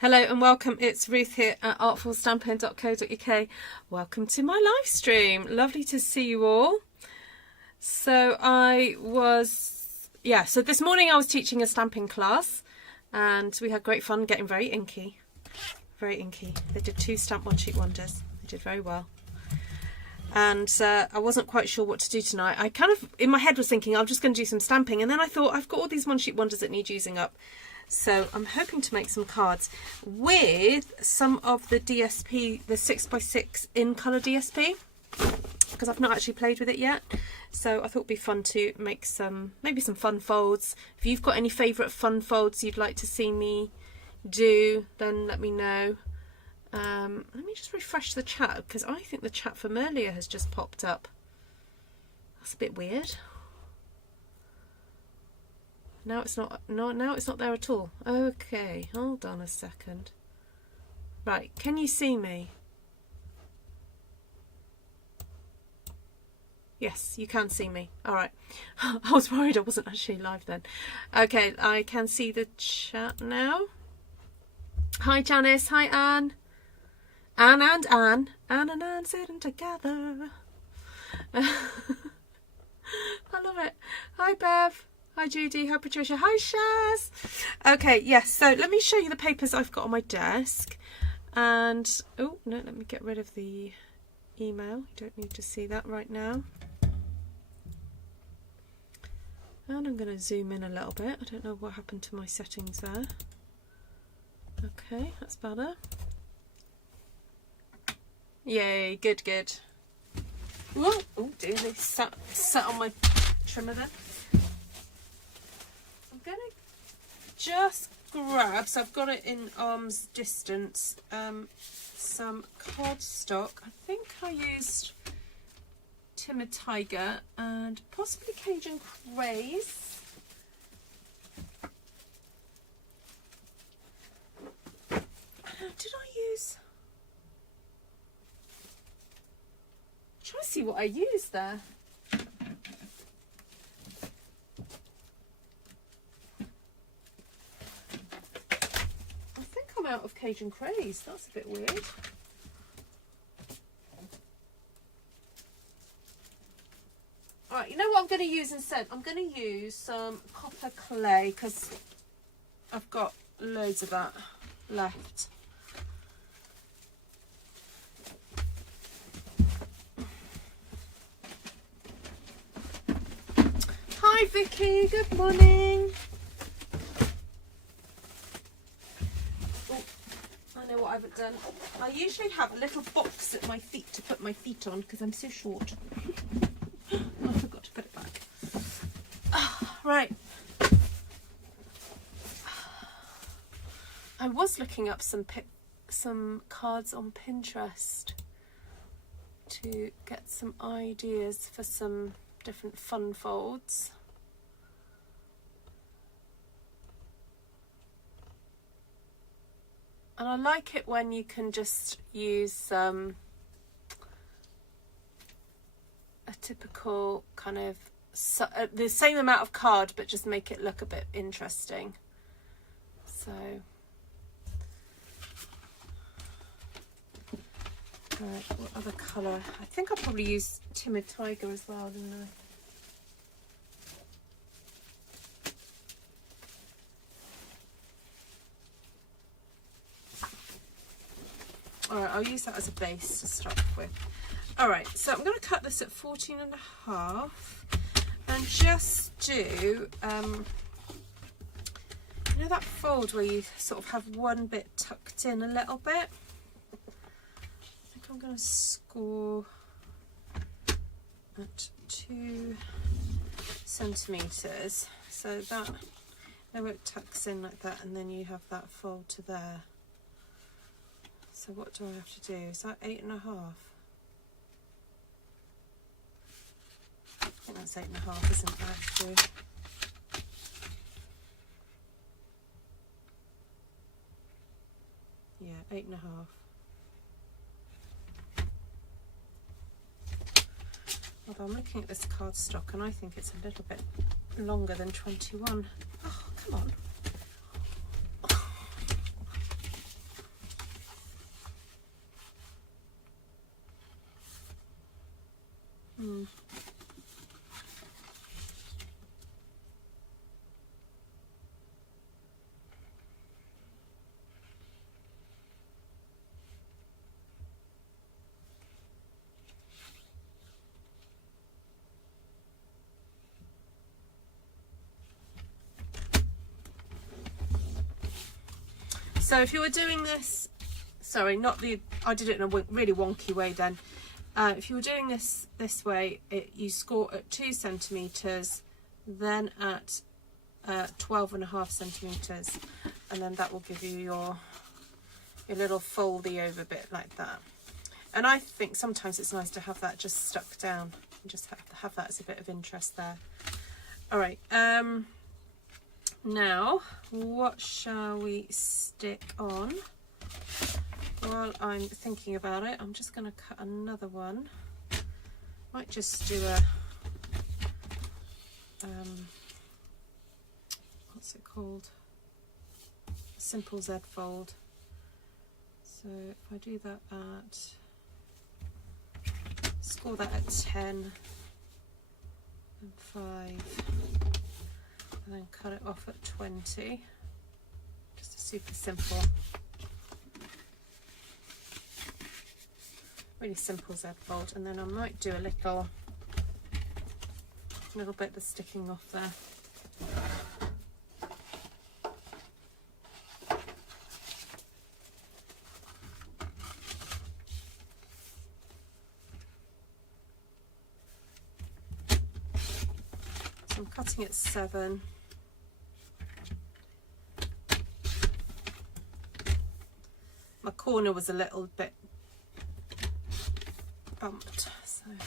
Hello and welcome, it's Ruth here at artfulstampin.co.uk. Welcome to my live stream. Lovely to see you all. So so this morning I was teaching a stamping class and we had great fun getting very inky. Very inky. They did 2 stamp one sheet wonders. They did very well. And I wasn't quite sure what to do tonight. I kind of, in my head was thinking I'm just going to do some stamping, and then I thought I've got all these one sheet wonders that need using up. So I'm hoping to make some cards with some of the DSP, the 6x6 in colour DSP, because I've not actually played with it yet. So I thought it'd be fun to make some, maybe some fun folds. If you've got any favourite fun folds you'd like to see me do, then let me know. Let me just refresh the chat, because I think the chat from earlier has just popped up. That's a bit weird. Now it's not. No, now it's not there at all. Okay, hold on a second. Right, can you see me? Yes, you can see me. All right. I was worried I wasn't actually live then. Okay, I can see the chat now. Hi Janice. Hi Anne. Anne and Anne. Anne and Anne sitting together. I love it. Hi Bev. Hi Judy, hi Patricia, hi Shaz. Okay, yes, so let me show you the papers I've got on my desk. And, oh no, let me get rid of the email. You don't need to see that right now. And I'm going to zoom in a little bit. I don't know what happened to my settings there. Okay, that's better. Yay, good, good. Oh dear, they sat on my trimmer then. I'm going to just grab, so I've got it in arm's distance, some cardstock. I think I used Timid Tiger and possibly Cajun Craze. Did I use... Try to see what I used there. Out of Cajun Craze. That's a bit weird. Alright, you know what I'm going to use instead? I'm going to use some copper clay because I've got loads of that left. Hi Vicky, good morning. I know what I've done. I usually have a little box at my feet to put my feet on because I'm so short. I forgot to put it back. Right. I was looking up some cards on Pinterest to get some ideas for some different fun folds. And I like it when you can just use a typical kind of the same amount of card, but just make it look a bit interesting. So, right, what other colour? I think I'll probably use Timid Tiger as well, didn't I? Alright, I'll use that as a base to start with. Alright, so I'm going to cut this at 14.5 and just do, you know that fold where you sort of have one bit tucked in a little bit? I think I'm going to score at 2 centimetres so that it tucks in like that, and then you have that fold to there. So what do I have to do? Is that 8.5? I think that's 8.5, isn't it, actually? Yeah, 8.5. Although I'm looking at this cardstock and I think it's a little bit longer than 21. Oh, come on. So if you were doing this, sorry, not the, I did it in a really wonky way then. If you were doing this way, you score at 2 centimetres, then at 12.5 centimetres, and then that will give you your little foldy over bit like that. And I think sometimes it's nice to have that just stuck down, and just have that as a bit of interest there. All right. Now, what shall we stick on? While I'm thinking about it, I'm just going to cut another one. Might just do a, what's it called? A simple Z fold. So if I do that score that at 10 and 5. And then cut it off at 20. Just a super simple, really simple Z fold. And then I might do a little bit that's sticking off there. So I'm cutting at 7. My corner was a little bit bumped, so okay,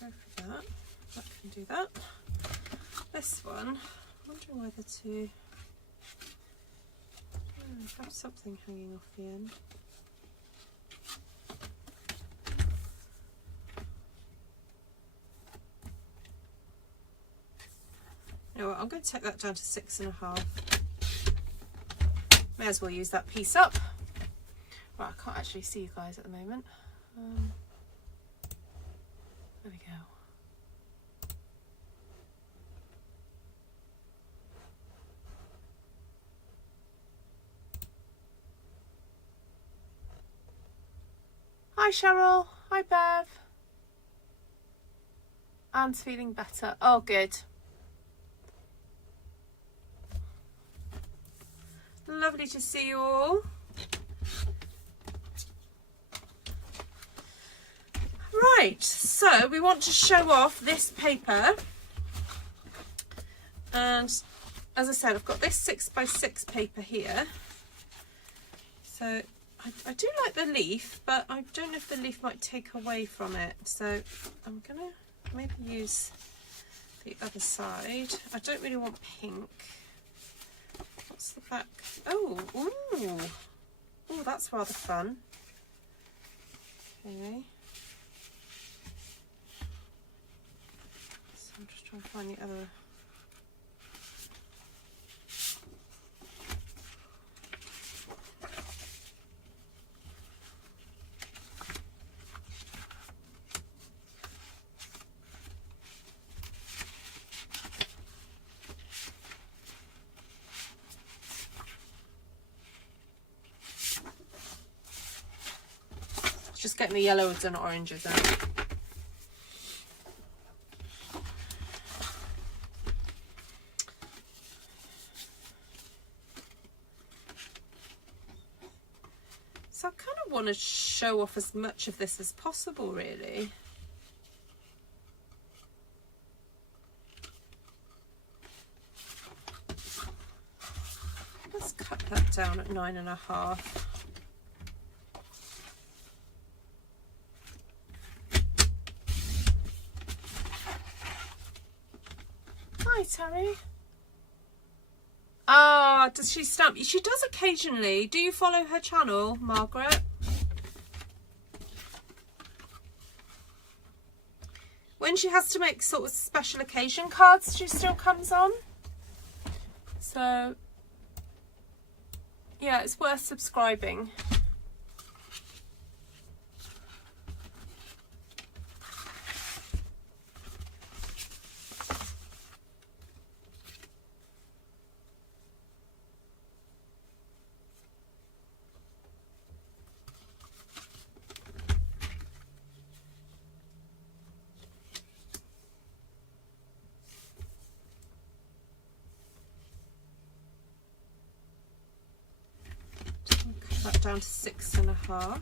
go for that. That can do that. This one, I'm wondering whether to have something hanging off the end. You know what, I'm going to take that down to 6.5. May as well use that piece up. Right, I can't actually see you guys at the moment. There we go. Hi Cheryl, hi Bev. Anne's feeling better. Oh, good. Lovely to see you all. Right, so we want to show off this paper, and as I said, I've got this 6x6 paper here. So I do like the leaf, but I don't know if the leaf might take away from it, so I'm gonna maybe use the other side. I don't really want pink. What's the back? Oh, ooh, oh, that's rather fun. Okay. So I'm just trying to find the other. Just getting the yellows and oranges out. So I kind of want to show off as much of this as possible, really. Let's cut that down at 9.5. Hi Terry. Ah, does she stamp? She does occasionally. Do you follow her channel, Margaret? When she has to make sort of special occasion cards, she still comes on. So yeah, it's worth subscribing. that down to 6.5.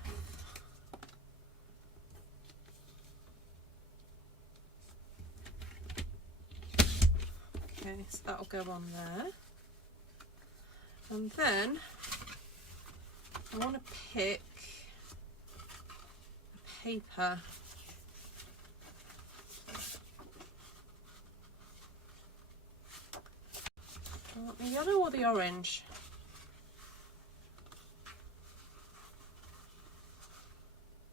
Okay, so that'll go on there. And then I want to pick a paper. I want the yellow or the orange?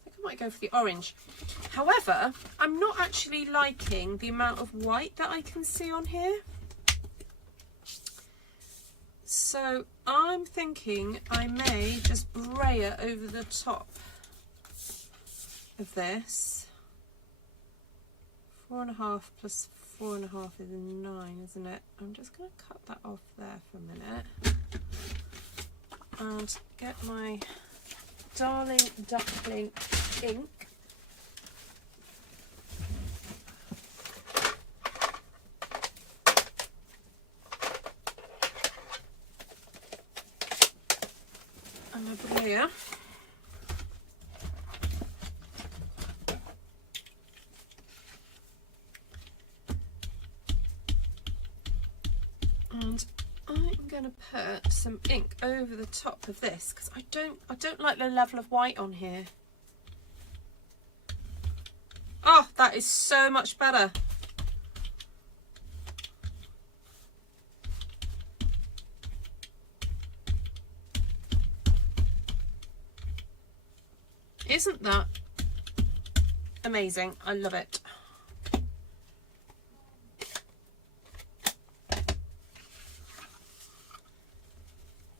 I think I might go for the orange. However, I'm not actually liking the amount of white that I can see on here. So I'm thinking I may just bray it over the top of this. 4.5 plus 4.5 is 9, isn't it? I'm just going to cut that off there for a minute and get my darling duckling ink. And a brayer. And I'm going to put some ink over the top of this because I don't like the level of white on here. Oh, that is so much better. Isn't that amazing? I love it.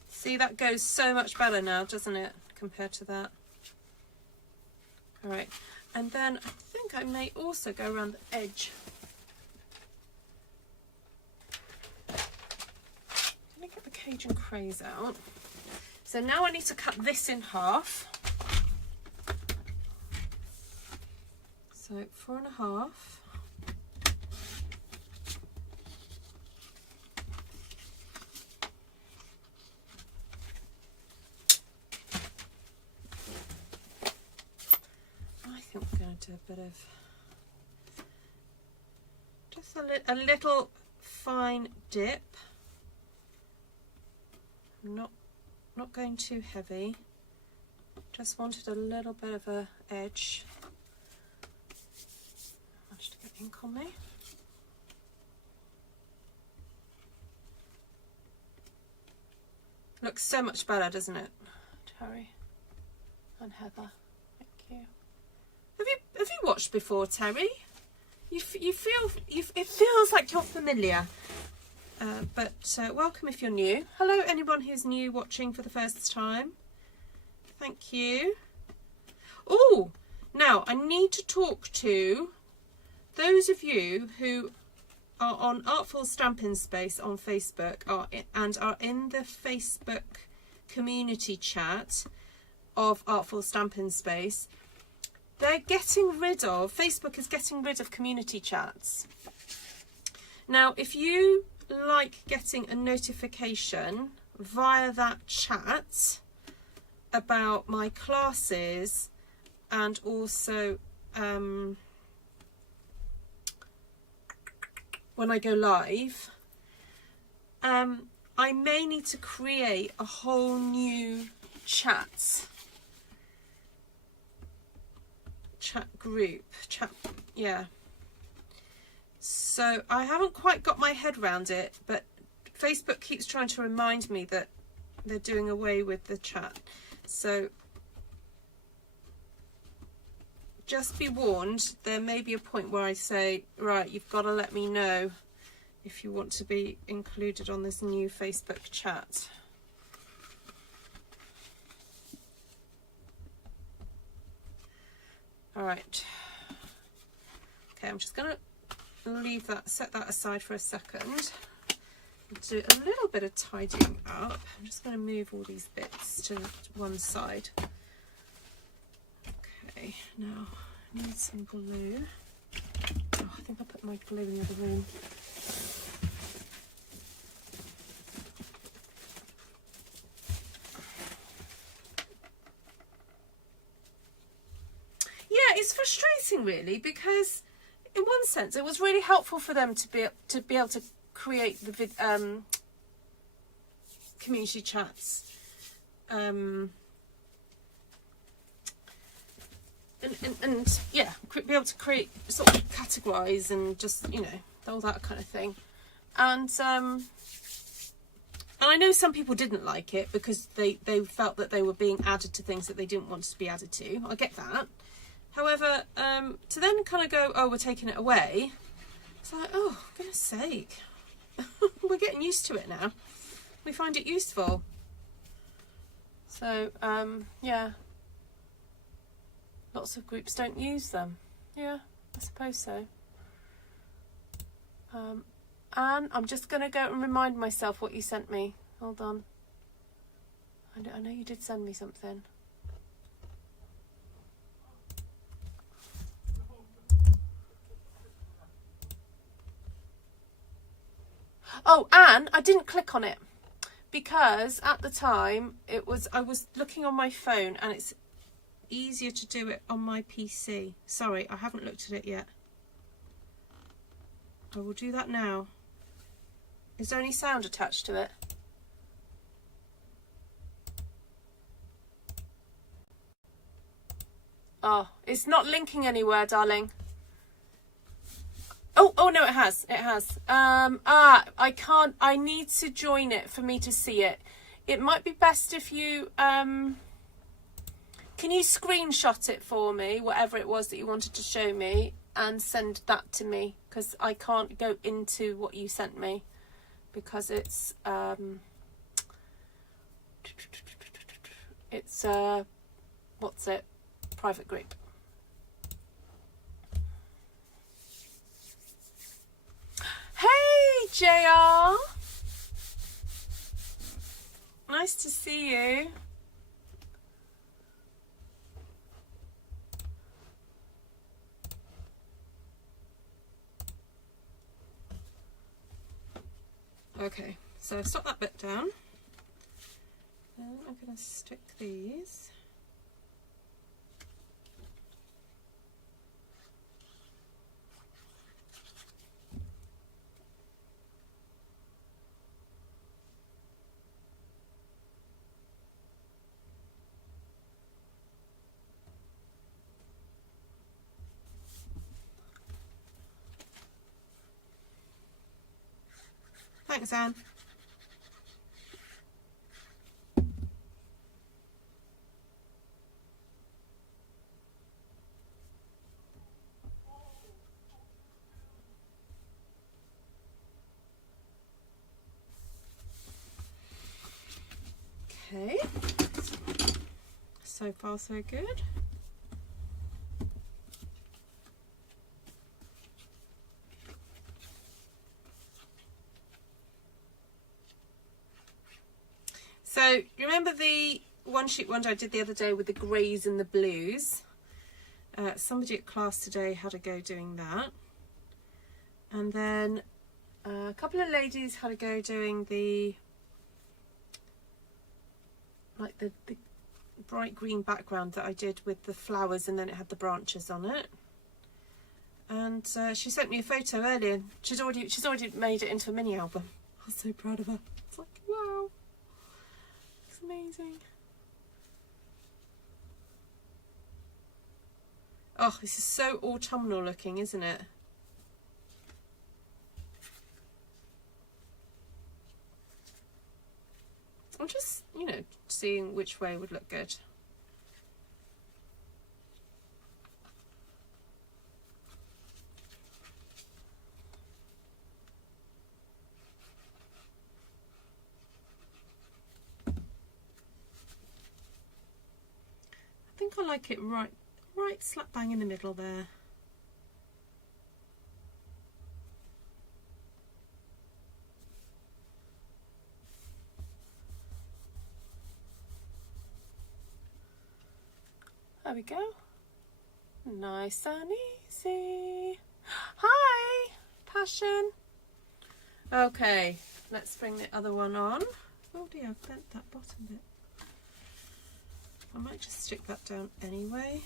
See, that goes so much better now, doesn't it, compared to that? All right, and then I think I may also go around the edge. I'm gonna get the Cajun craze out. So now I need to cut this in half. So 4.5. I think we're going to do a bit of just a little fine dip. Not going too heavy. Just wanted a little bit of a edge. Managed to get ink on me. Looks so much better, doesn't it, Terry and Heather? Thank you. Have you watched before, Terry? It feels like you're familiar. But welcome if you're new. Hello, anyone who's new watching for the first time. Thank you. Oh, now I need to talk to those of you who are on Artful Stampin Space on Facebook and are in the Facebook community chat of Artful Stampin Space. They're getting rid of, Facebook is getting rid of community chats. Now, if you like getting a notification via that chat about my classes and also when I go live, I may need to create a whole new chat group, yeah. So I haven't quite got my head around it, but Facebook keeps trying to remind me that they're doing away with the chat. So just be warned, there may be a point where I say, right, you've got to let me know if you want to be included on this new Facebook chat. All right. Okay, I'm just going to leave that, set that aside for a second. Do a little bit of tidying up. I'm just going to move all these bits to one side. Okay, now I need some glue. Oh, I think I put my glue in the other room. was frustrating really, because in one sense it was really helpful for them to be able to create the community chats, and yeah, be able to create, sort of categorize and just, you know, all that kind of thing. And I know some people didn't like it because they felt that they were being added to things that they didn't want to be added to. I get that. However, to then kind of go, oh, we're taking it away, it's like, oh, for goodness sake. We're getting used to it now. We find it useful. So, yeah. Lots of groups don't use them. Yeah, I suppose so. And I'm just going to go and remind myself what you sent me. Hold on. I know you did send me something. Oh, and I didn't click on it because at the time I was looking on my phone, and it's easier to do it on my PC. Sorry, I haven't looked at it yet. I will do that now. Is there any sound attached to it? Oh, it's not linking anywhere, darling. Oh no, it has. It has. I can't. I need to join it for me to see it. It might be best if you can you screenshot it for me, whatever it was that you wanted to show me, and send that to me, because I can't go into what you sent me because it's what's it? Private group. Hey, JR. Nice to see you. Okay, so I've stuck that bit down. Then I'm going to stick these. Thanks, Anne. Okay, so far so good. So you remember the one sheet wonder I did the other day with the greys and the blues? Somebody at class today had a go doing that, and then a couple of ladies had a go doing the bright green background that I did with the flowers, and then it had the branches on it. And she sent me a photo earlier. She's already made it into a mini album. I was so proud of her. It's like, wow, it's amazing. Oh, this is so autumnal looking, isn't it? I'm just, you know, seeing which way would look good. I think I like it right slap bang in the middle there. There we go. Nice and easy. Hi, Passion. Okay, let's bring the other one on. Oh dear, I've bent that bottom bit. I might just stick that down anyway.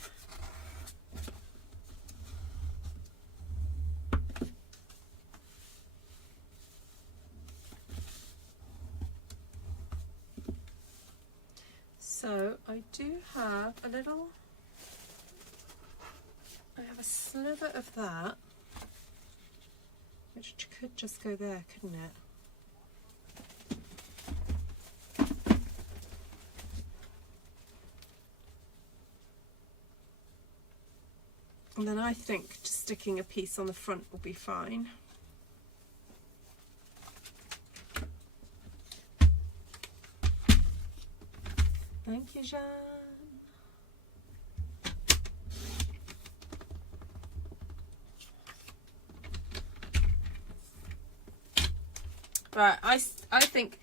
So I do have a little, I have a sliver of that, which could just go there, couldn't it? And then I think just sticking a piece on the front will be fine. Thank you, Jean. Right, I think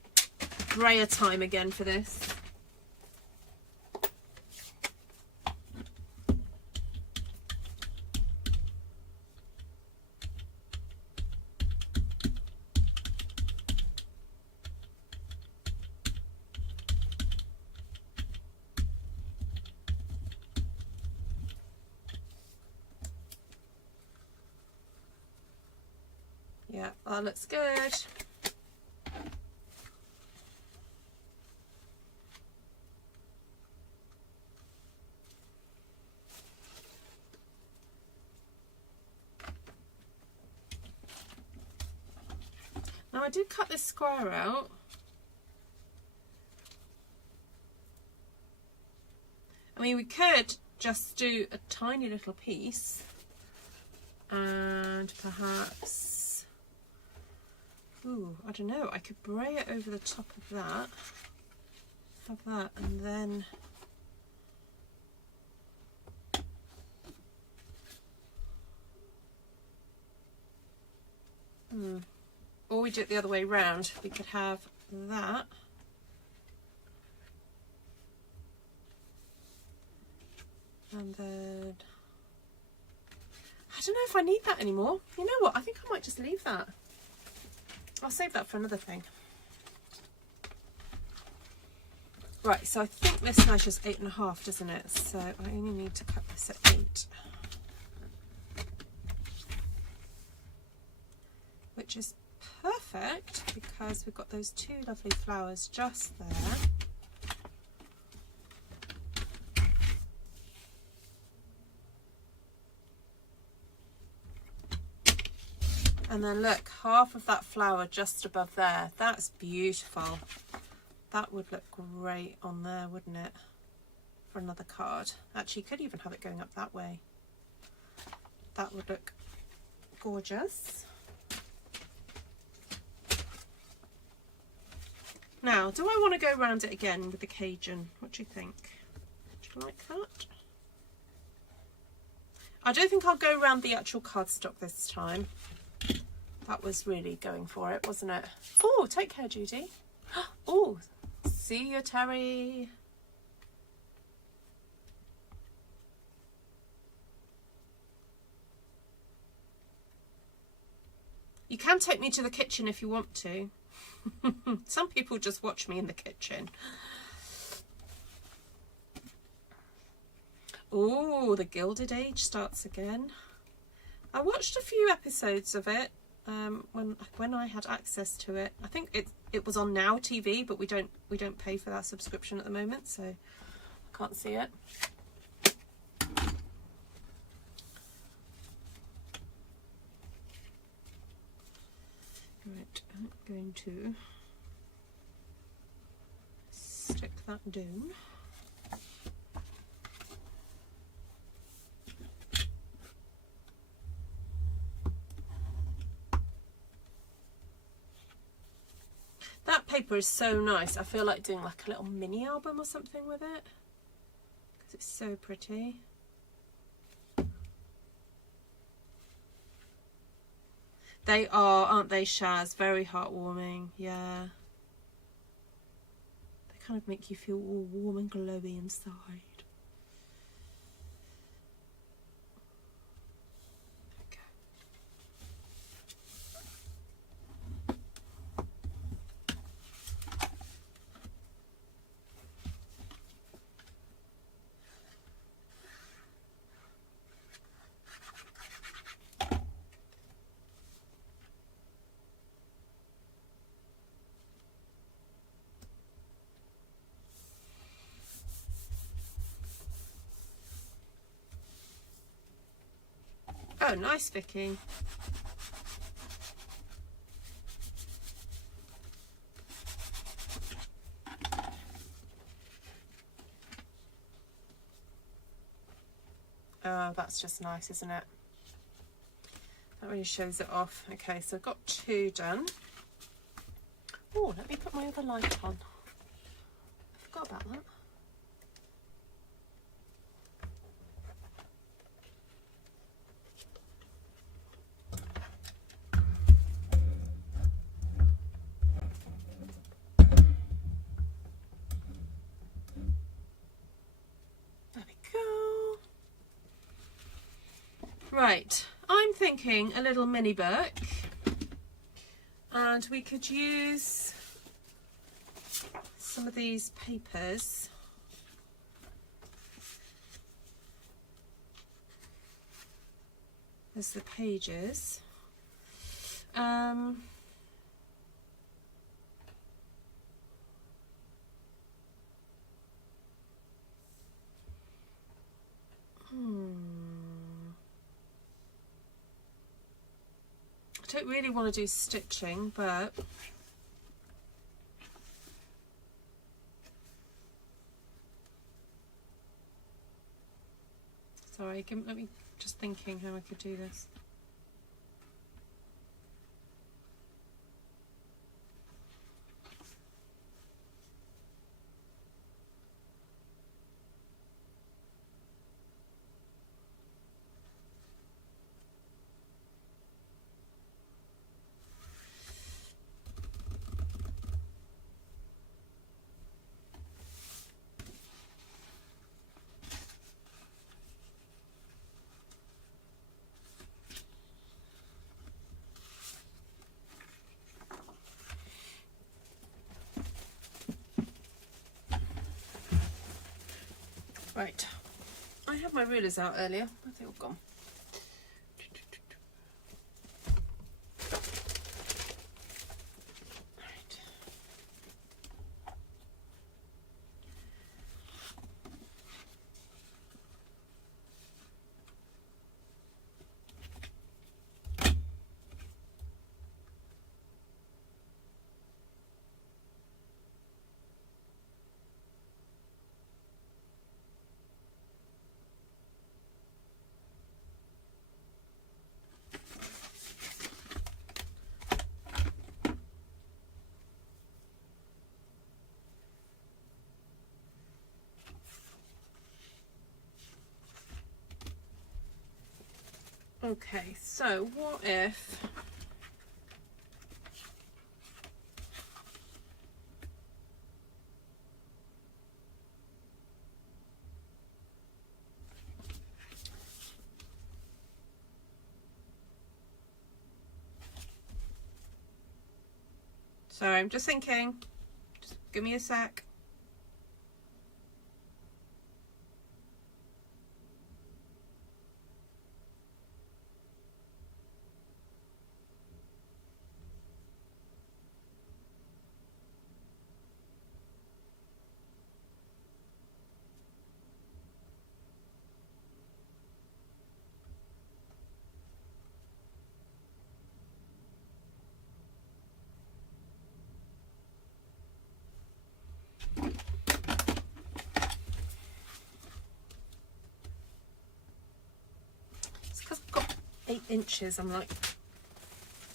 brayer time again for this. Yeah, that looks good. Now I did cut this square out. I mean, we could just do a tiny little piece and perhaps, ooh, I don't know, I could bray it over the top of that, have that, and then or we do it the other way round. We could have that and then I don't know if I need that anymore. You know what, I think I might just leave that. I'll save that for another thing. Right, so I think this measures 8.5, doesn't it? So I only need to cut this at 8. Which is perfect because we've got those two lovely flowers just there. And then look, half of that flower just above there. That's beautiful. That would look great on there, wouldn't it? For another card. Actually, you could even have it going up that way. That would look gorgeous. Now, do I want to go around it again with the Cajun? What do you think? Do you like that? I don't think I'll go around the actual cardstock this time. That was really going for it, wasn't it? Oh, take care, Judy. Oh, see you, Terry. You can take me to the kitchen if you want to. Some people just watch me in the kitchen. Oh, the Gilded Age starts again. I watched a few episodes of it when I had access to it. I think it was on Now TV, but we don't pay for that subscription at the moment, so I can't see it. Right, I'm going to stick that down. That paper is so nice. I feel like doing like a little mini album or something with it because it's so pretty. They are, aren't they, Shaz? Very heartwarming, yeah. They kind of make you feel all warm and glowy inside. Oh, nice, Vicky. Oh, that's just nice, isn't it? That really shows it off. Okay, so I've got 2 done. Oh, let me put my other light on. I forgot about that. There we go. Right, I'm thinking a little mini book, and we could use some of these papers. There's the pages. I don't really want to do stitching, but sorry, let me just thinking how I could do this. Right, I had my rulers out earlier. I think they're gone. Okay, so what if sorry, I'm just thinking, just give me a sec. It's because I've got 8 inches. I'm like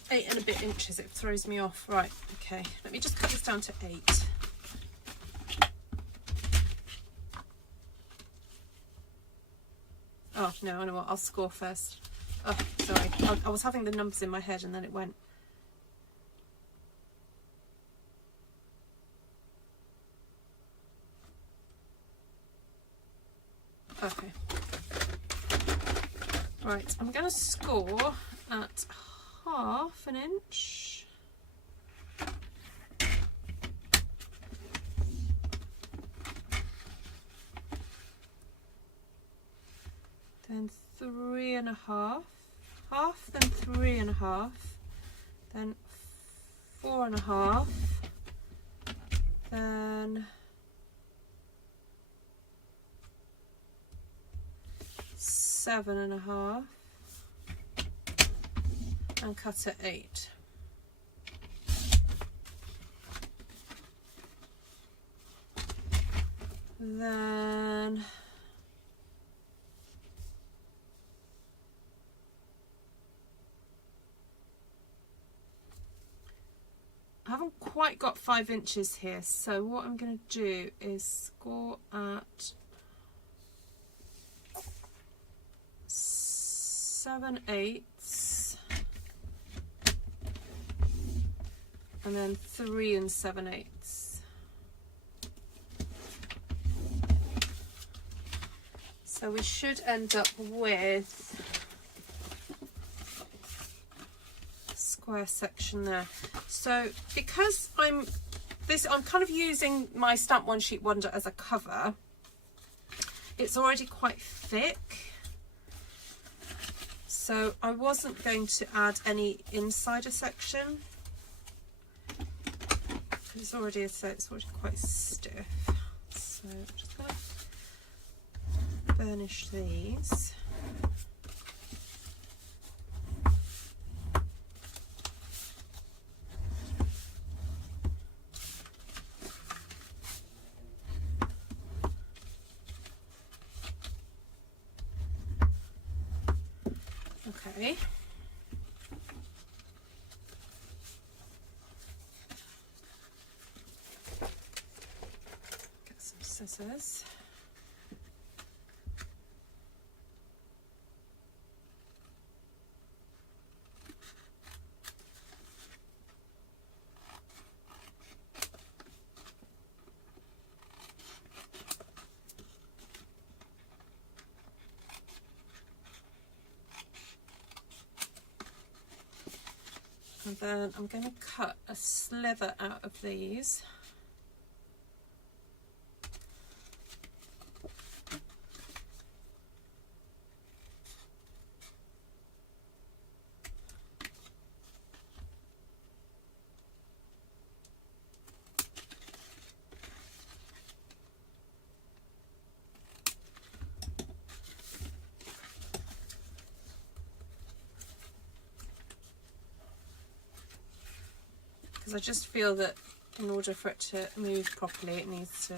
8 and a bit inches. It throws me off. Right, okay. Let me just cut this down to 8. Oh, no, I know what. I'll score first. Oh, sorry. I was having the numbers in my head and then it went. Okay. Right, I'm going to score at 1/2 inch. Then 3.5, half, then 3.5, then 4.5, then 7.5, and cut at 8. Then I haven't quite got 5 inches here, so what I'm going to do is score at 7/8 and then 3 7/8. So we should end up with a square section there. So because I'm kind of using my Stamp One Sheet Wonder as a cover, it's already quite thick. So I wasn't going to add any insider section. It's already quite stiff. So I'm just going to burnish these. Okay. Get some scissors. And then I'm going to cut a slither out of these. I just feel that in order for it to move properly, it needs to.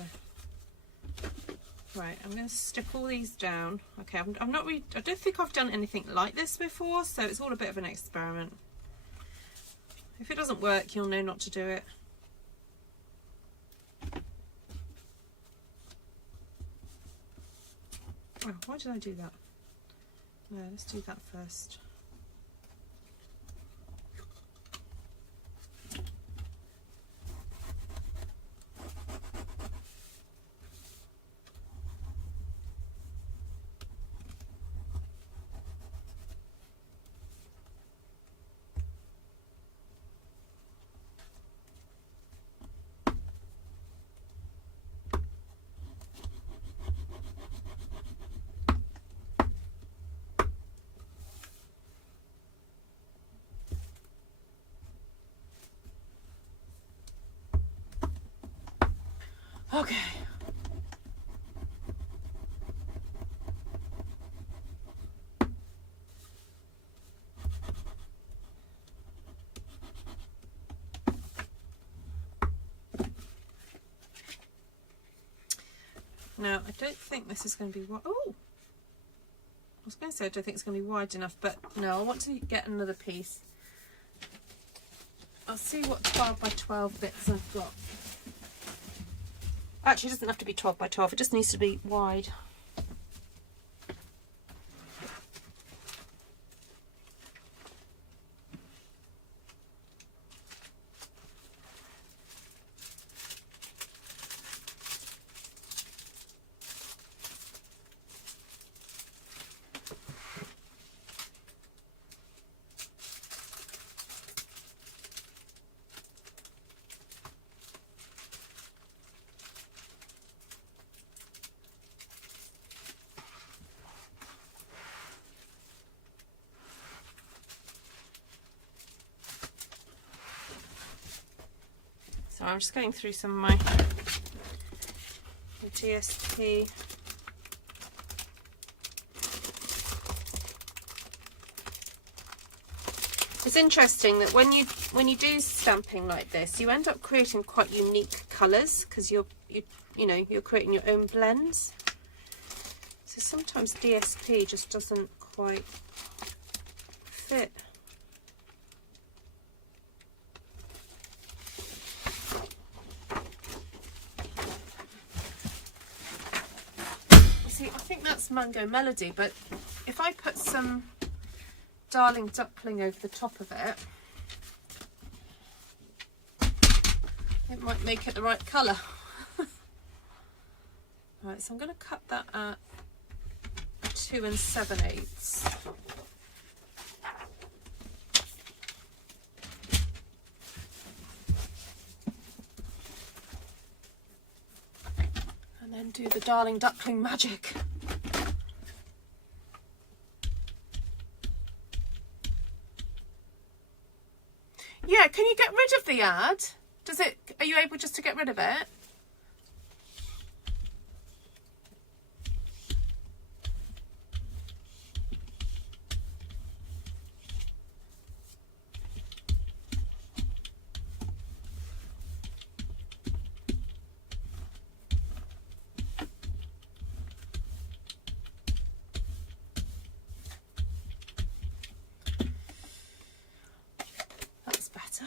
Right, I'm going to stick all these down. Okay, I'm not really. I don't think I've done anything like this before, so it's all a bit of an experiment. If it doesn't work, you'll know not to do it. Oh, why did I do that? No, let's do that first. Okay. Now, I don't think this is going to be wide. Oh! I was going to say I don't think it's going to be wide enough, but no, I want to get another piece. I'll see what 12 by 12 bits I've got. Actually, it doesn't have to be 12 by 12, it just needs to be wide. So I'm just going through some of my DSP. It's interesting that when you do stamping like this, you end up creating quite unique colours because you're creating your own blends. So sometimes DSP just doesn't quite fit. See, I think that's Mango Melody, but if I put some Darling Duckling over the top of it, it might make it the right colour. Right, so I'm going to cut that at 2 7/8. And then do the Darling Duckling magic. Yeah, can you get rid of the ad? Are you able just to get rid of it? That's better.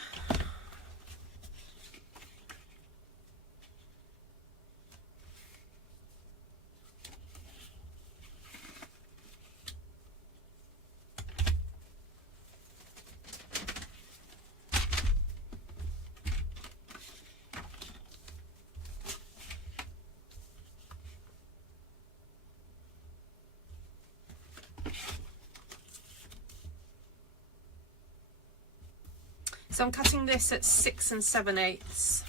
So I'm cutting this at 6 7/8.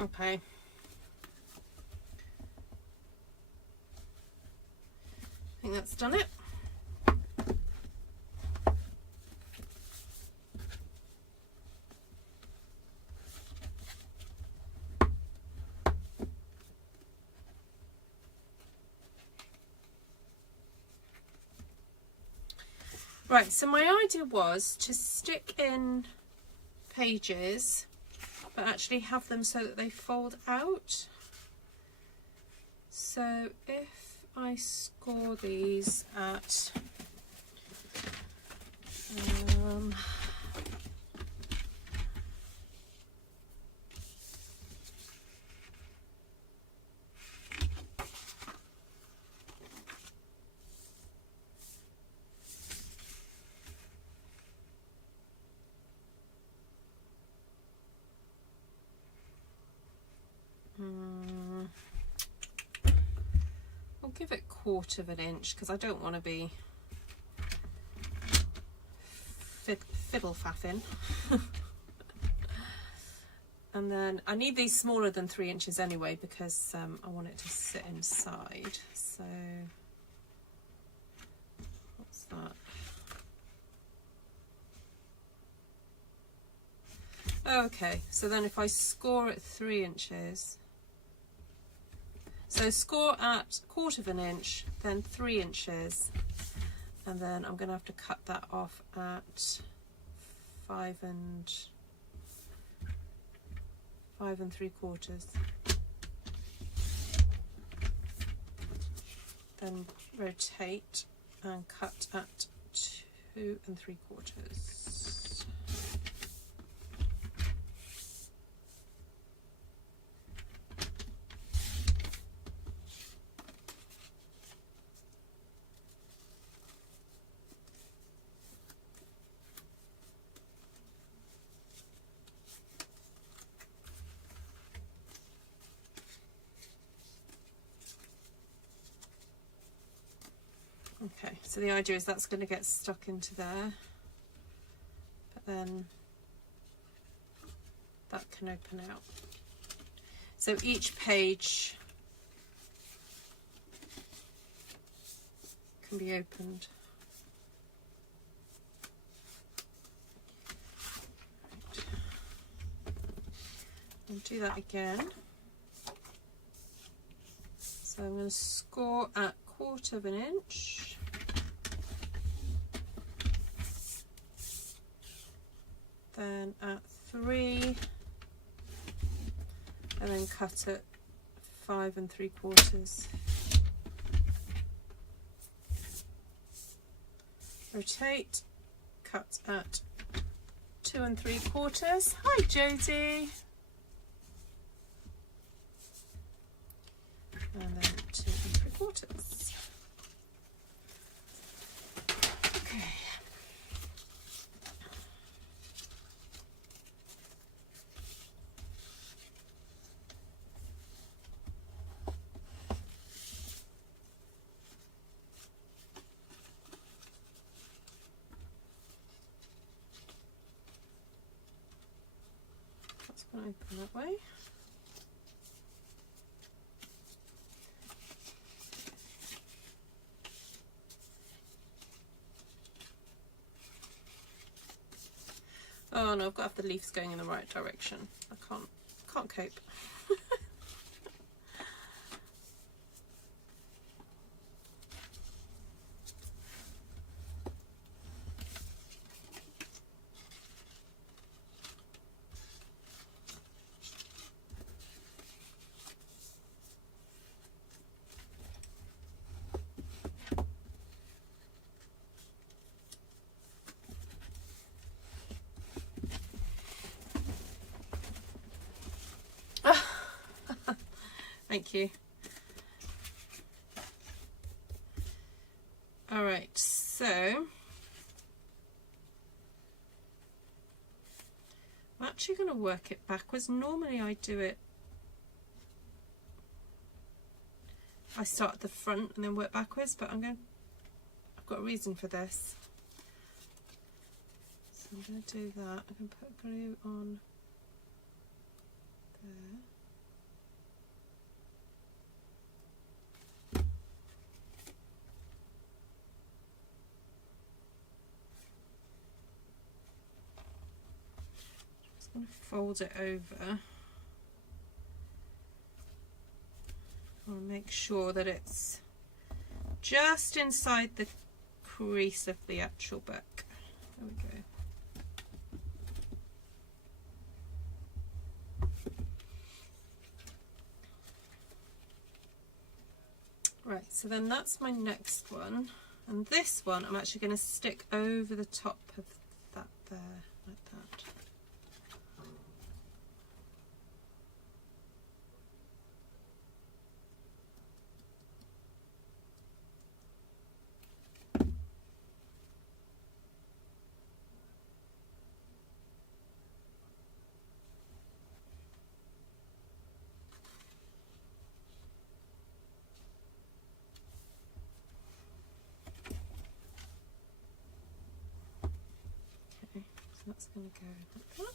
Okay. I think that's done it. Right, so my idea was to stick in pages but actually have them so that they fold out. So if I score these at I'll give it 1/4 of an inch because I don't want to be fiddle faffing. And then I need these smaller than 3 inches anyway, because I want it to sit inside. So what's that? Okay, so then if I score at 3 inches, so score at 1/4 inch, then 3 inches, and then I'm going to have to cut that off at 5 3/4. Then rotate and cut at 2 3/4. Okay, so the idea is that's going to get stuck into there, but then that can open out. So each page can be opened. Right. I'll do that again. So I'm going to score at 1/4 inch. Then at 3, and then cut at 5 3/4. Rotate, cut at 2 3/4. Hi Josie. And then 2 3/4. Okay. That's going to open that way. Oh no, I've got to have the leaves going in the right direction. I can't cope. Thank you. All right, so I'm actually going to work it backwards. Normally I do it, I start at the front and then work backwards, but I've got a reason for this. So I'm going to do that. I can put glue on there. I'm going to fold it over. I want to make sure that it's just inside the crease of the actual book. There we go. Right, so then that's my next one. And this one I'm actually going to stick over the top of that there, like that. That's going to go like that.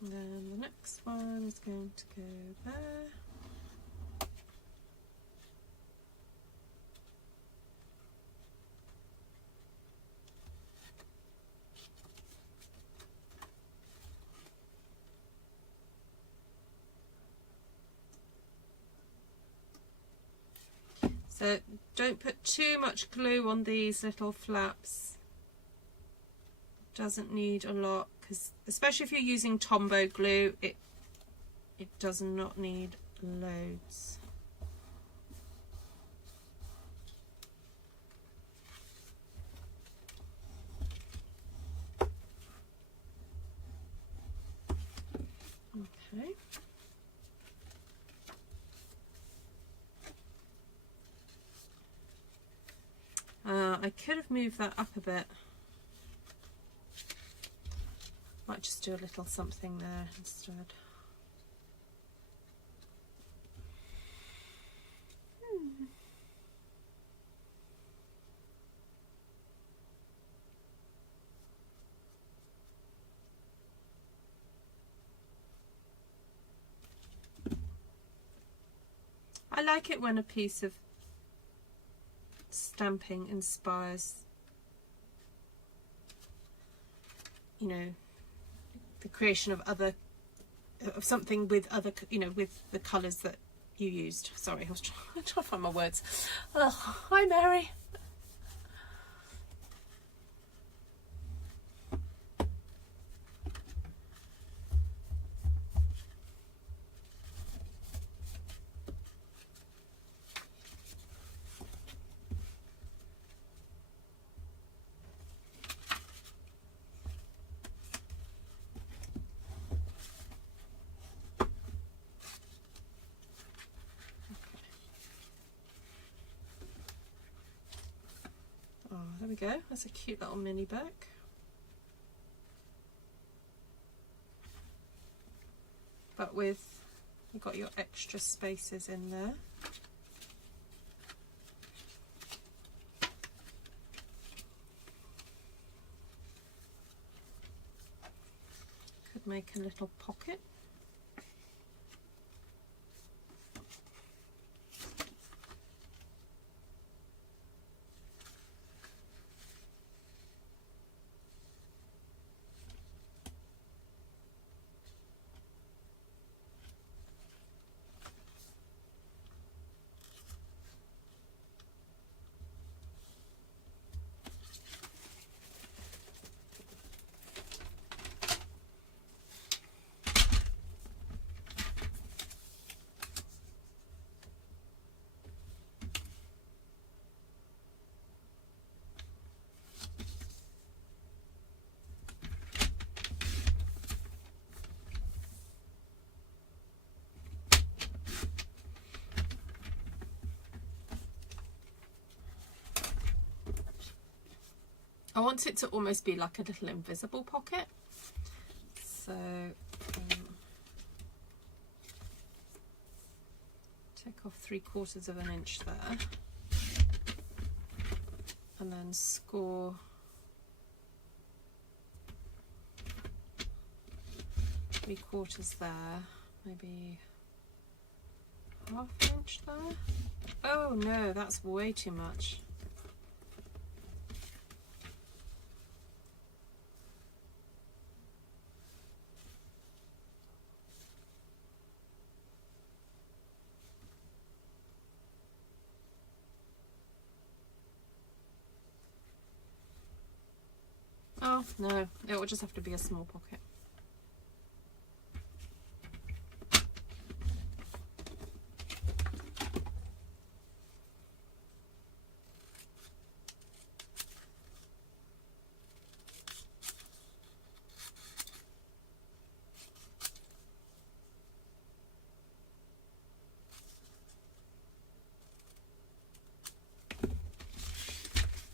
And then the next one is going to go there. So don't put too much glue on these little flaps. Doesn't need a lot, because especially if you're using Tombow glue, it does not need loads. Okay. I could have moved that up a bit. Might just do a little something there instead. I like it when a piece of stamping inspires, you know, the creation of something with other, you know, with the colours that you used. Sorry, I was trying to find my words. Oh, hi Mary. There we go, that's a cute little mini book. But with, you've got your extra spaces in there. Could make a little pocket. I want it to almost be like a little invisible pocket. So take off 3/4 of an inch there, and then score three-quarters there, maybe half an inch there. Oh no, that's way too much. Oh no, it will just have to be a small pocket.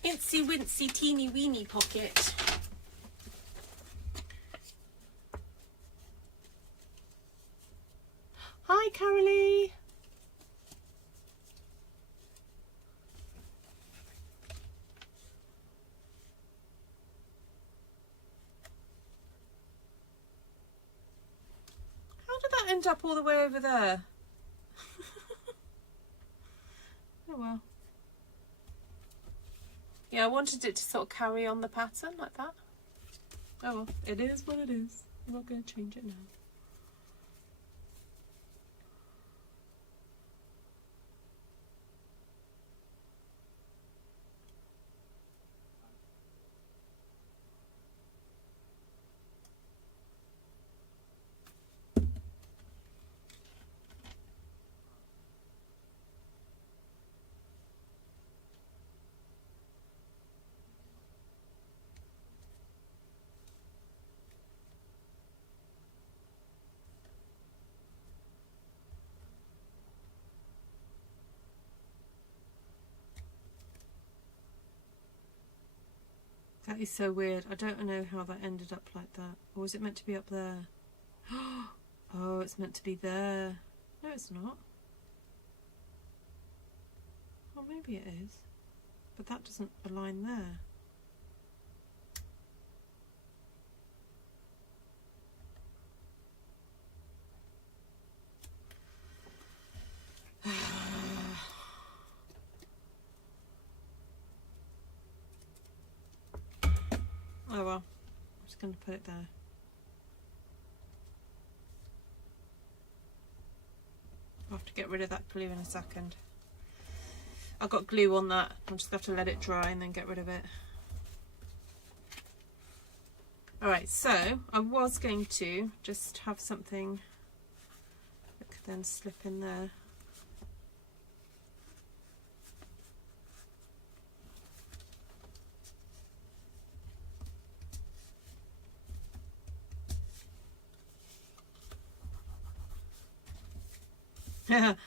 Incy wincy teeny weeny pocket. Hi Carolee. end up all the way over there? Oh well. Yeah, I wanted it to sort of carry on the pattern like that. Oh well, it is what it is. I'm not going to change it now. That is so weird. I don't know how that ended up like that. Or was it meant to be up there? Oh, it's meant to be there. No, it's not. Well, maybe it is. But that doesn't align there. Oh well, I'm just going to put it there. I'll have to get rid of that glue in a second. I've got glue on that. I'm just going to have to let it dry and then get rid of it. Alright, so I was going to just have something that could then slip in there.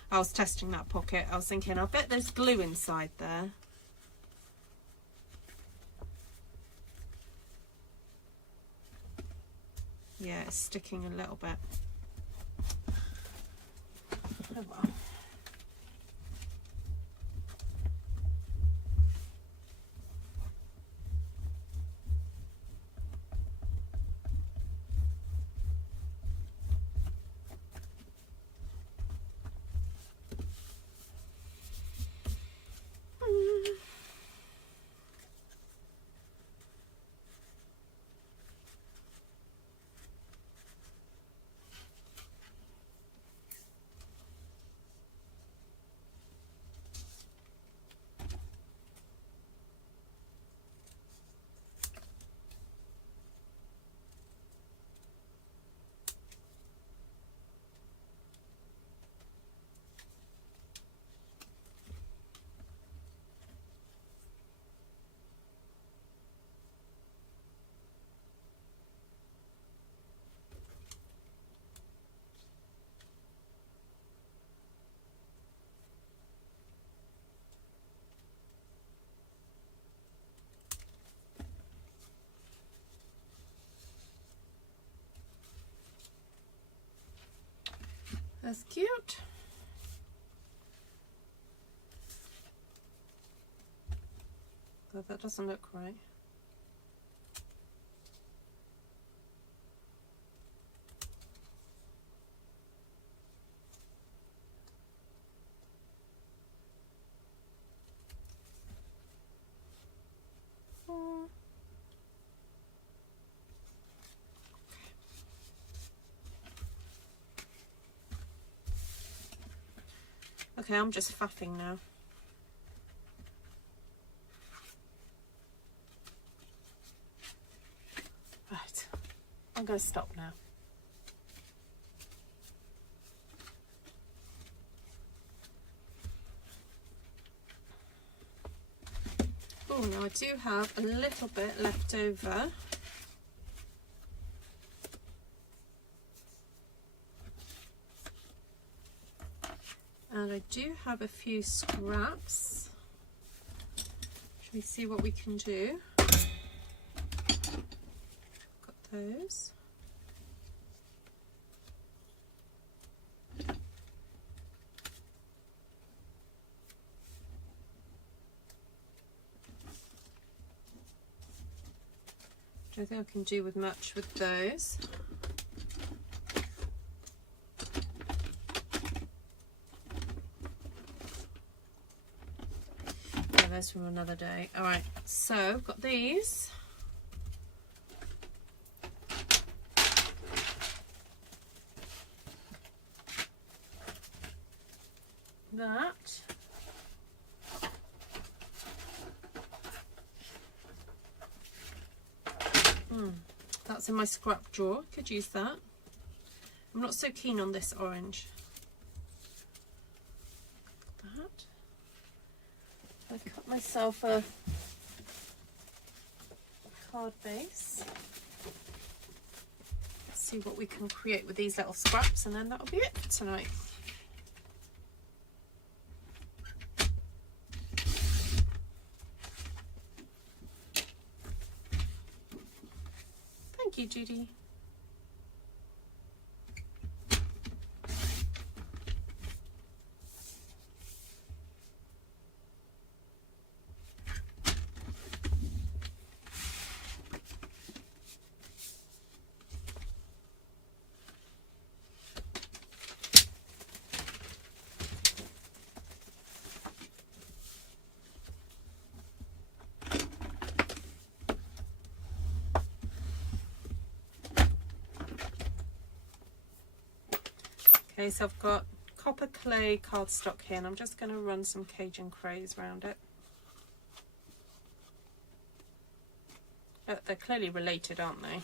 I was testing that pocket. I was thinking, I bet there's glue inside there. Yeah, it's sticking a little bit. Oh well. That's cute. But that doesn't look right. Okay, I'm just faffing now. Right, I'm going to stop now. Oh, now I do have a little bit left over. And I do have a few scraps. Should we see what we can do? Got those. Which I think I can do with much with those. those from another day. All right, so I've got these. That. That's in my scrap drawer. Could use that. I'm not so keen on this orange. That. I cut myself a card base. Let's see what we can create with these little scraps, and then that'll be it for tonight. Thank you, Judy. Okay, so I've got copper clay cardstock here, and I'm just going to run some Cajun craze around it. But they're clearly related, aren't they?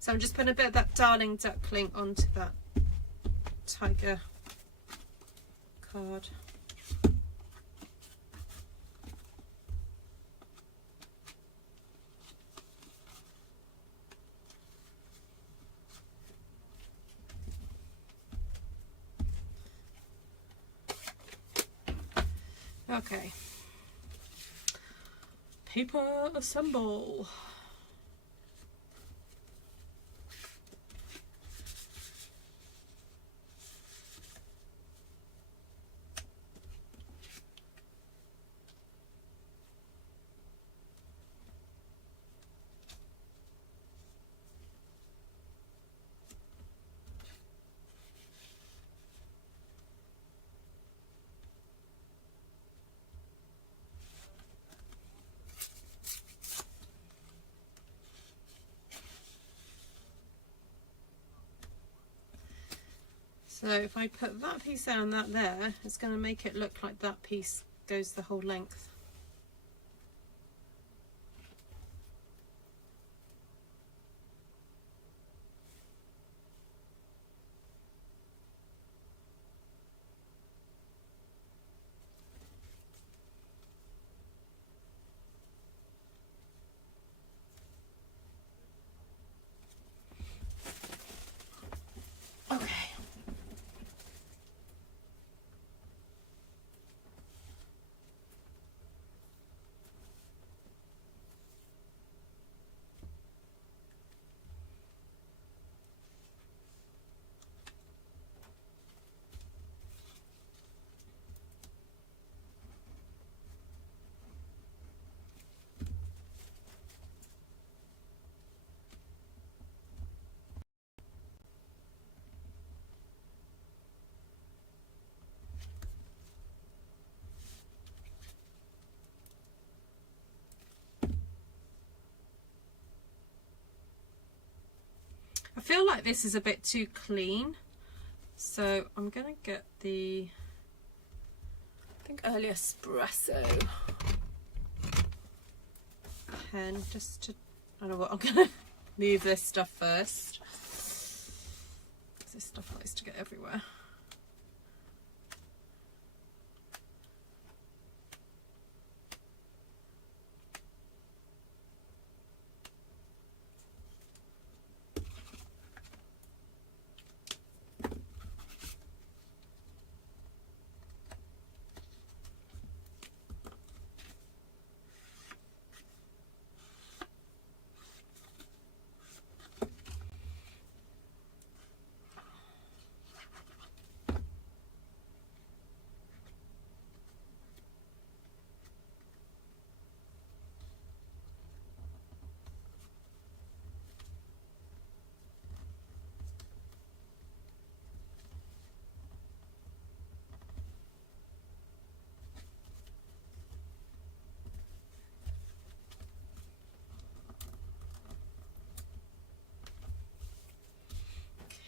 So I'm just putting a bit of that Darling Duckling onto that tiger card. Okay. Paper assemble. So if I put that piece there and that there, it's going to make it look like that piece goes the whole length. feel like this is a bit too clean, so I'm going to get the, I think, early espresso pen just to, I don't know what, I'm going to move this stuff first. This stuff likes to get everywhere.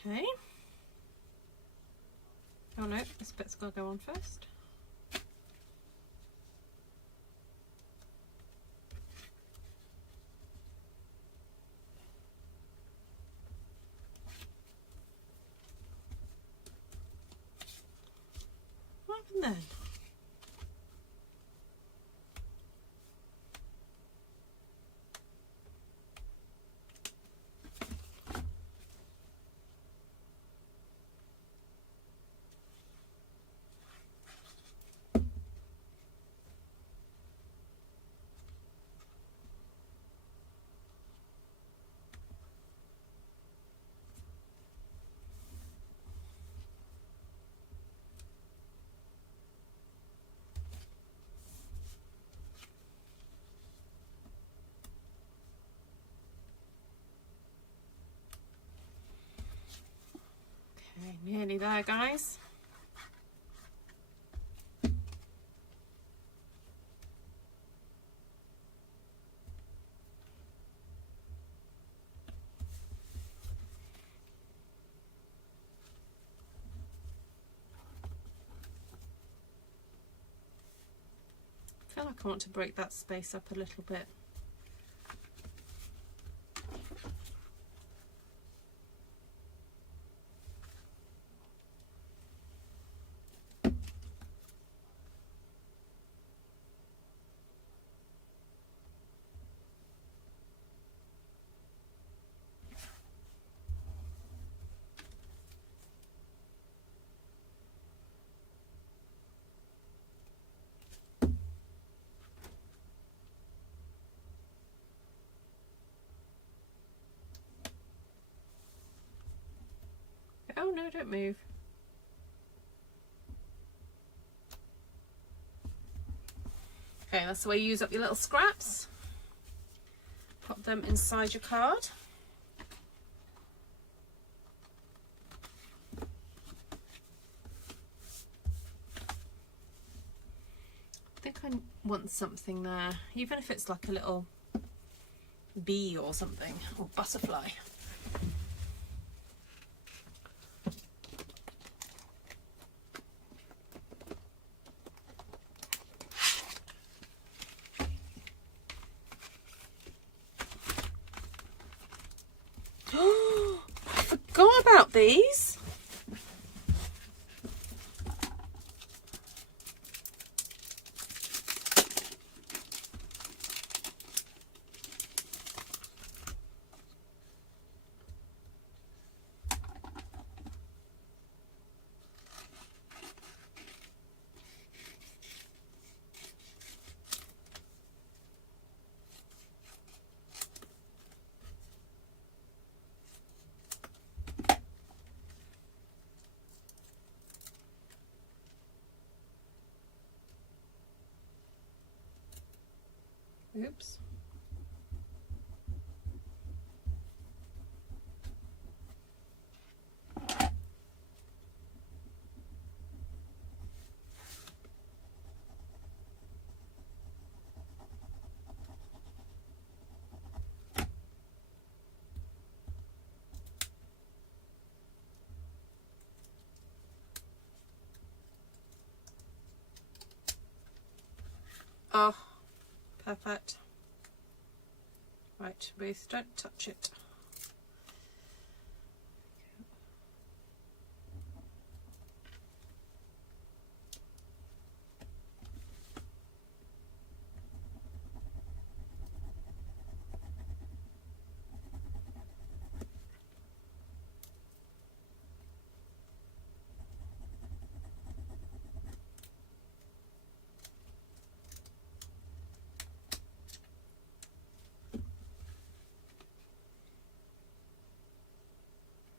Okay. Oh no, this bit's got to go on first. What happened then? Okay, nearly there, guys. I feel like I want to break that space up a little bit. Oh no, don't move. Okay, that's the way you use up your little scraps. Pop them inside your card. I think I want something there, even if it's like a little bee or something, or butterfly. I forgot about these. Oops. Oh, perfect. Right, Ruth, don't touch it.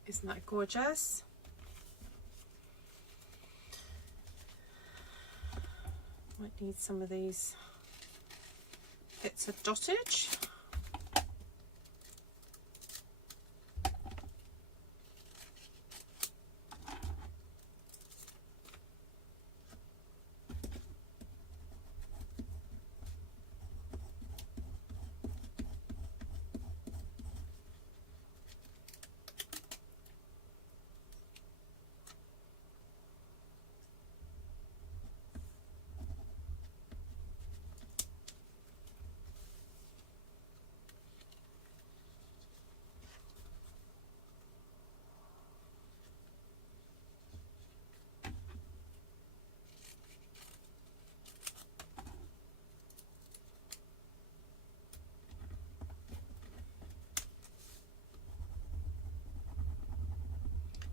Isn't that gorgeous? Might need some of these bits of dottage.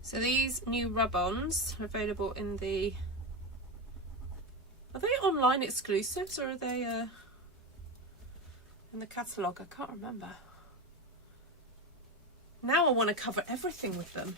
So these new rub-ons are available in the... Are they online exclusives or are they in the catalogue? I can't remember. Now I want to cover everything with them.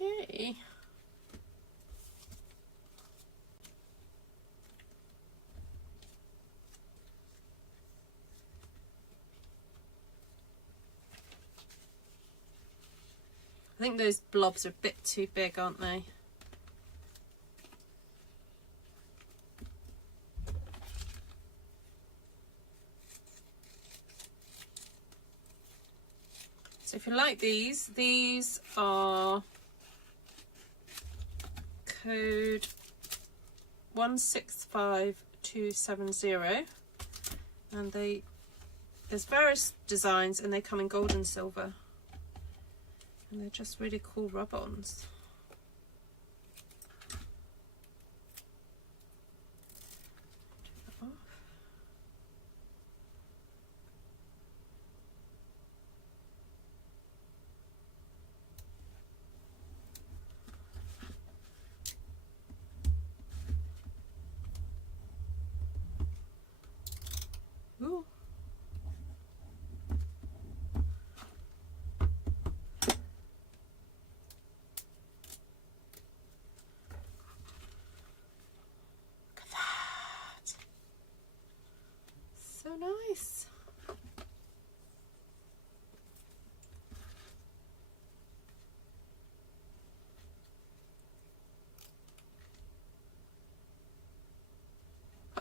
Yay. I think those blobs are a bit too big, aren't they? So if you like these are code 165270, and there's various designs and they come in gold and silver, and they're just really cool rub-ons. Ooh. Look at that. So nice.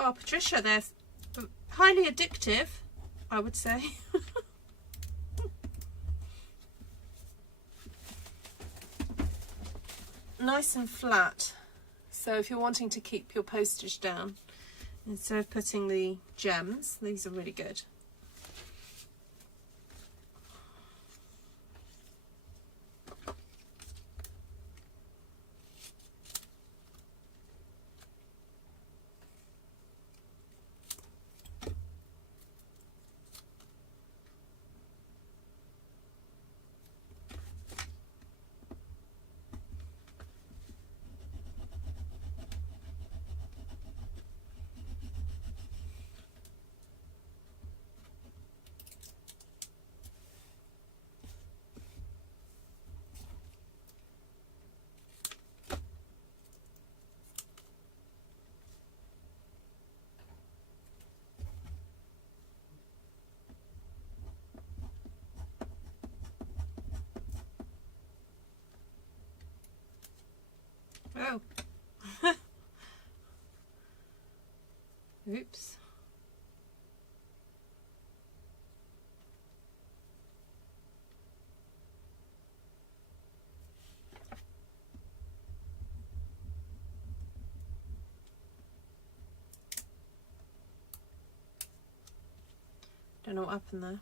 Oh, Patricia, they're highly addictive, I would say. Nice and flat. So if you're wanting to keep your postage down, instead of putting the gems, these are really good. Oops. Don't know what happened there.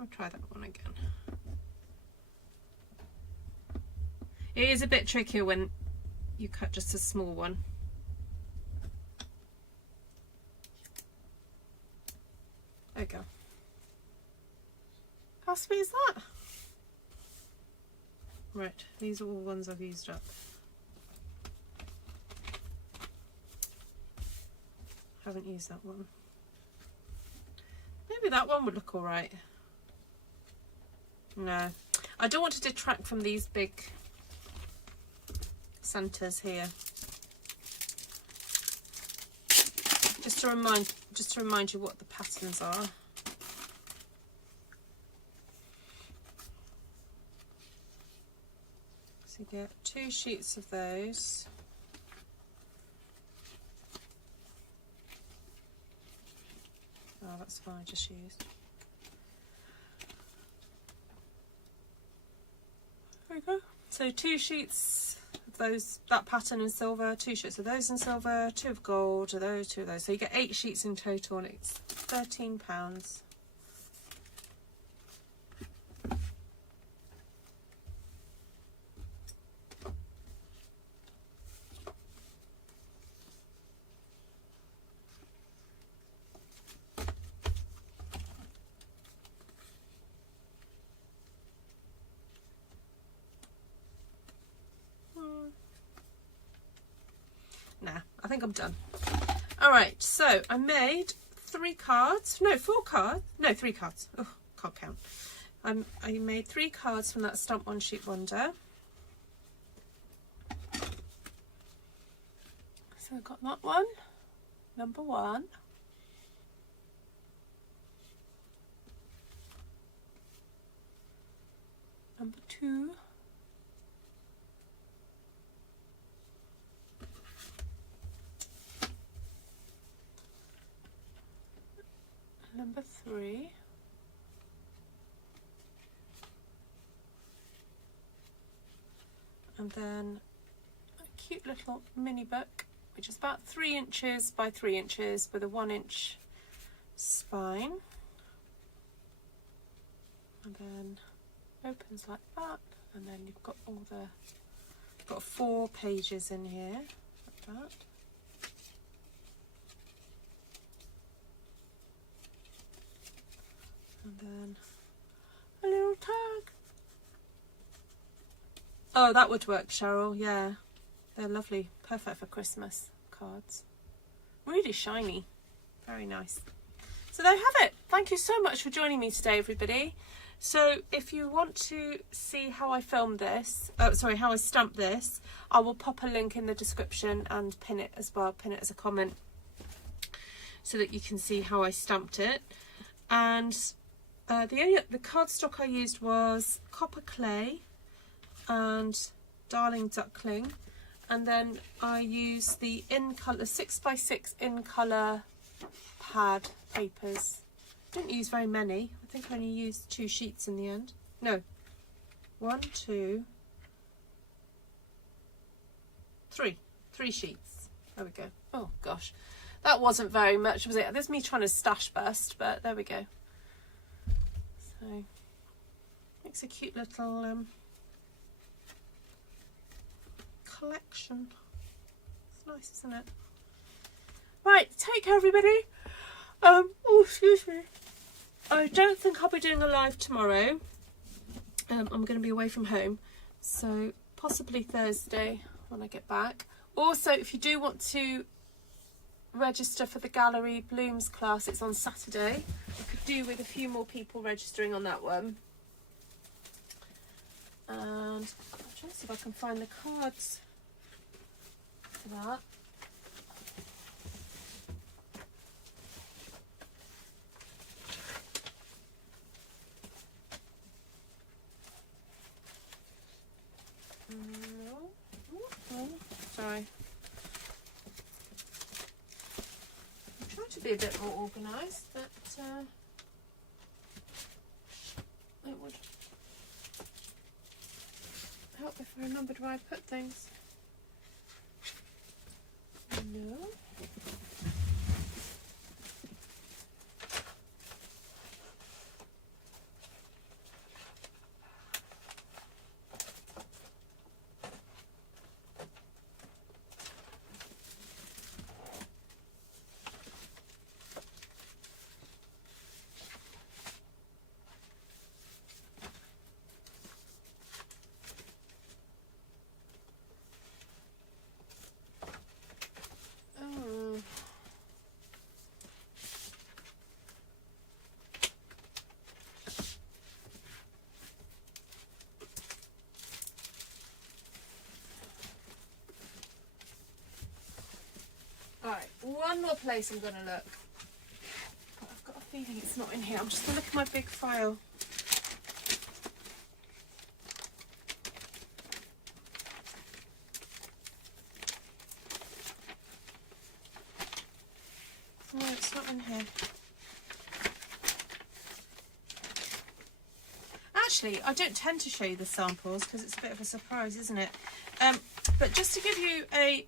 I'll try that one again. It is a bit trickier when you cut just a small one. There we go. How sweet is that? Right, these are all ones I've used up. Haven't used that one. Maybe that one would look all right. No, I don't want to detract from these big centers here. Just to remind you what the patterns are. So you get 2 sheets of those. Oh, that's fine, I just used. There we go. So 2 sheets of those, that pattern in silver, 2 sheets of those in silver, 2 of gold, 2 of those. So you get 8 sheets in total, and it's £13. Nah, I think I'm done. All right, so I made 3 cards. No, 4 cards. No, 3 cards. Oh, can't count. I made 3 cards from that Stamp One Sheet Wonder. So I got that one, number 1. Number 2. Number 3. And then a cute little mini book, which is about 3 inches by 3 inches with a 1-inch spine. And then opens like that, and then you've got all the, got 4 pages in here, like that. And then a little tag. Oh, that would work, Cheryl. Yeah, they're lovely. Perfect for Christmas cards. Really shiny. Very nice. So there you have it. Thank you so much for joining me today, everybody. So if you want to see how I filmed this, how I stamped this, I will pop a link in the description and pin it as well, pin it as a comment, so that you can see how I stamped it. And the cardstock I used was copper clay and Darling Duckling, and then I used the in colour 6x6 in colour pad papers. Didn't use very many. I think I only used 2 sheets in the end. No, 1, 2, 3 sheets. There we go. Oh gosh, that wasn't very much, was it? There's me trying to stash burst, but there we go. So makes a cute little collection. It's nice, isn't it? Right, take care, everybody. Oh, excuse me. I don't think I'll be doing a live tomorrow. I'm going to be away from home, so possibly Thursday when I get back. Also, if you do want to register for the Gallery Blooms class, it's on Saturday. I could do with a few more people registering on that one. And I'm trying to see if I can find the cards for that. be a bit more organised, but it would help if I remembered where I put things. No. Alright, one more place I'm going to look. But I've got a feeling it's not in here. I'm just going to look at my big file. No, it's not in here. Actually, I don't tend to show you the samples because it's a bit of a surprise, isn't it? But just to give you a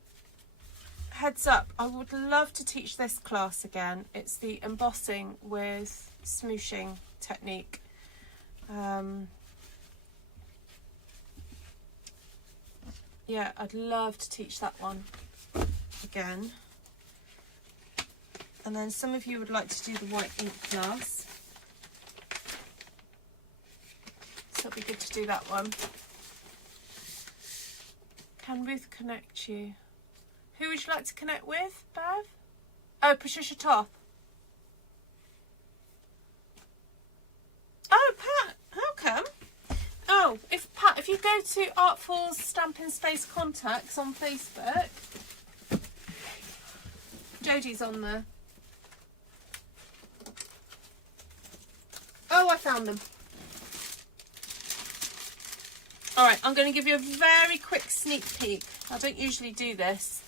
heads up, I would love to teach this class again. It's the embossing with smooshing technique. Yeah, I'd love to teach that one again. And then some of you would like to do the white ink class. So it'll be good to do that one. Can Ruth connect you? Who would you like to connect with, Bev? Oh, Patricia Toth. Oh, Pat, how come? Oh, Pat, if you go to Artful's Stampin' Space Contacts on Facebook, Jodie's on there. Oh, I found them. All right, I'm going to give you a very quick sneak peek. I don't usually do this.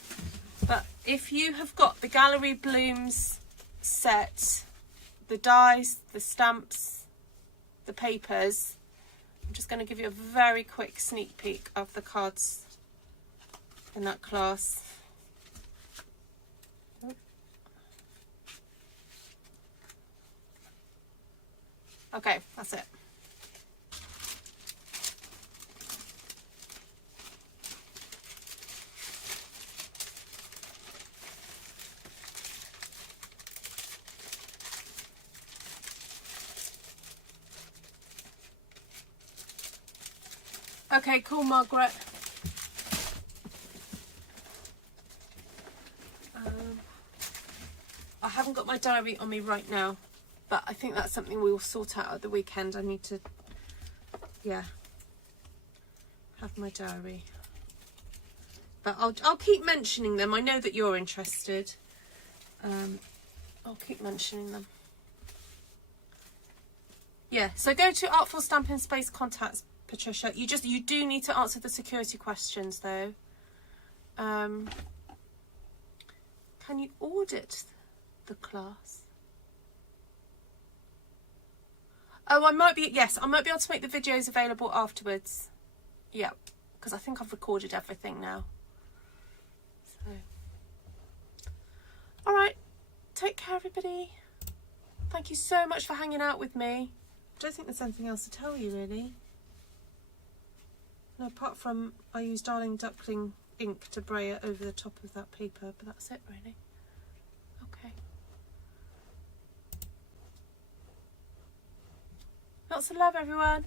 But if you have got the Gallery Blooms set, the dies, the stamps, the papers, I'm just going to give you a very quick sneak peek of the cards in that class. Okay, that's it. Okay, cool, Margaret. I haven't got my diary on me right now, but I think that's something we will sort out at the weekend. I need to, yeah, have my diary. But I'll keep mentioning them. I know that you're interested. I'll keep mentioning them. Yeah, so go to Artful Stampin' Space Contacts, Patricia. You do need to answer the security questions though. Can you audit the class? Oh, I might be able to make the videos available afterwards. Yeah, because I think I've recorded everything now. So, all right, take care, everybody. Thank you so much for hanging out with me. I don't think there's anything else to tell you, really. No, apart from I used Darling Duckling ink to braille over the top of that paper, but that's it, really. Okay. Lots of love, everyone.